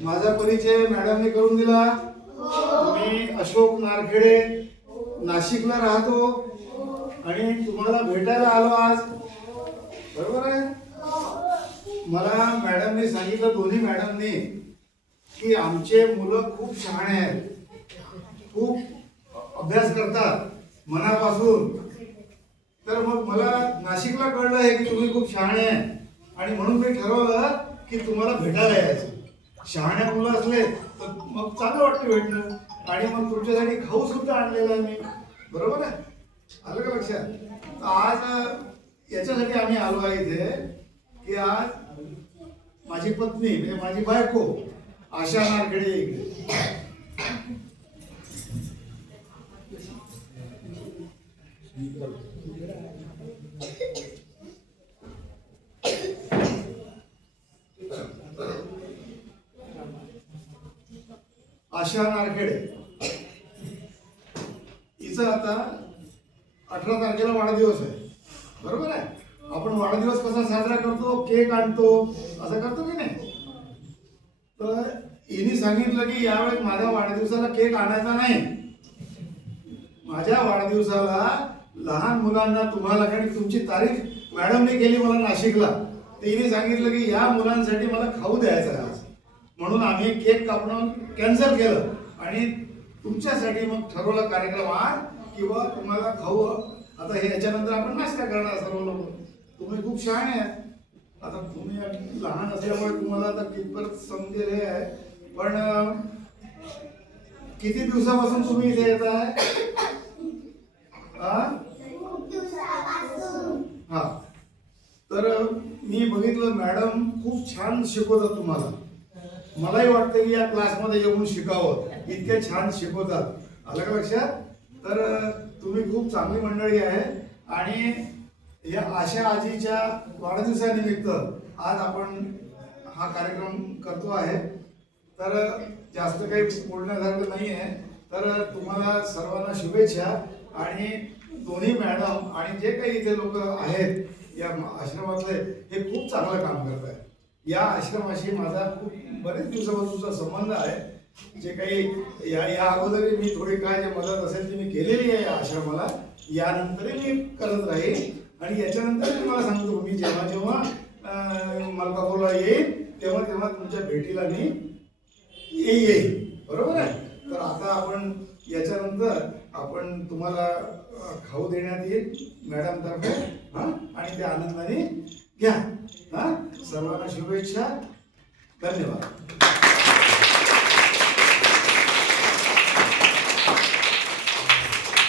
माझा परिचय मॅडमने करून दिला। मी अशोक नारखेडे, नाशिकला राहतो आणि तुम्हाला भेटायला आलो आज, बरोबर आहे? मला मॅडमने सांगितलं, दोन्ही मॅडमने, की आमचे मुलं खूप शहाणे आहेत, खूप अभ्यास करतात मनापासून। तर मग मला नाशिकला कळलं आहे की तुम्ही खूप शहाणे आहे आणि म्हणून मी ठरवलं की तुम्हाला भेटायला यायचं। शहाण्या मुलं असले तर मग चांगलं वाटतं भेटणं, आणि मग तुमच्यासाठी खाऊ सुद्धा आणलेला मी, बरोबर आहे? आलं का लक्षात? तर आज याच्यासाठी आम्ही आलो आहे इथे की आज माझी पत्नी म्हणजे माझी बायको आशा नारखेडे इकडे। आशा नारखेडे हिचा आता 18 तारखेला वाढदिवस आहे, बरोबर आहे? आपण वाढदिवस कसा साजरा करतो, केक आणतो, असं करतो की नाही? तर हिने सांगितलं की यावेळेस माझ्या वाढदिवसाला केक आणायचा नाही, माझ्या वाढदिवसाला लहान मुलांना, तुम्हाला, कारण तुमची तारीख मॅडमने केली मला नाशिकला, तर हिने सांगितलं की या मुलांसाठी मला खाऊ द्यायचा आहे आज, म्हणून आम्ही केक कापणं कॅन्सल केलं आणि तुमच्यासाठी मग ठरवलं कार्यक्रम आज किंवा तुम्हाला खाऊ। आता हे याच्यानंतर आपण नाश्ता करणार सर्व लोक। तुम्ही खूप शहाणे आहे, आता तुम्ही लहान असल्यामुळे तुम्हाला आता कितपत समजेल हे आहे, पण किती दिवसापासून तुम्ही इथे येत आहे? हा, तर मी बघितलं मॅडम खूप छान शिकवतात तुम्हाला। मलाही वाटतं की या क्लासमध्ये येऊन शिकावं, इतके छान शिकवतात। आलं का लक्षात? तर तुम्ही खूप चांगली मंडळी आहे आणि या आशा आजीच्या वाढदिवसानिमित्त आज आपण हा कार्यक्रम करतो आहे। तर जास्त काही बोलण्यासारखं नाही आहे, तर तुम्हाला सर्वांना शुभेच्छा। आणि दोन्ही मॅडम आणि जे काही इथे लोक आहेत या आश्रमातले, हे खूप चांगलं काम करत आहेत। या आश्रमाशी माझा खूप बरेच दिवसापासूनचा संबंध आहे। जे काही या अगोदर मी थोडी काय जे मदत असेल ती मी केलेली आहे या आश्रमाला, यानंतरही मी करत राहील। आणि याच्यानंतर मी मला सांगतो, मी जेव्हा जेव्हा मलकापूरला येईल तेव्हा तेव्हा तुमच्या भेटीला मी येईल, बरोबर आहे? तर आता आपण याच्यानंतर आपण तुम्हाला खाऊ देण्यात येईल मॅडम तर्फे, हा, आणि त्या आनंदाने घ्या। हा, सर्वांना शुभेच्छा, धन्यवाद।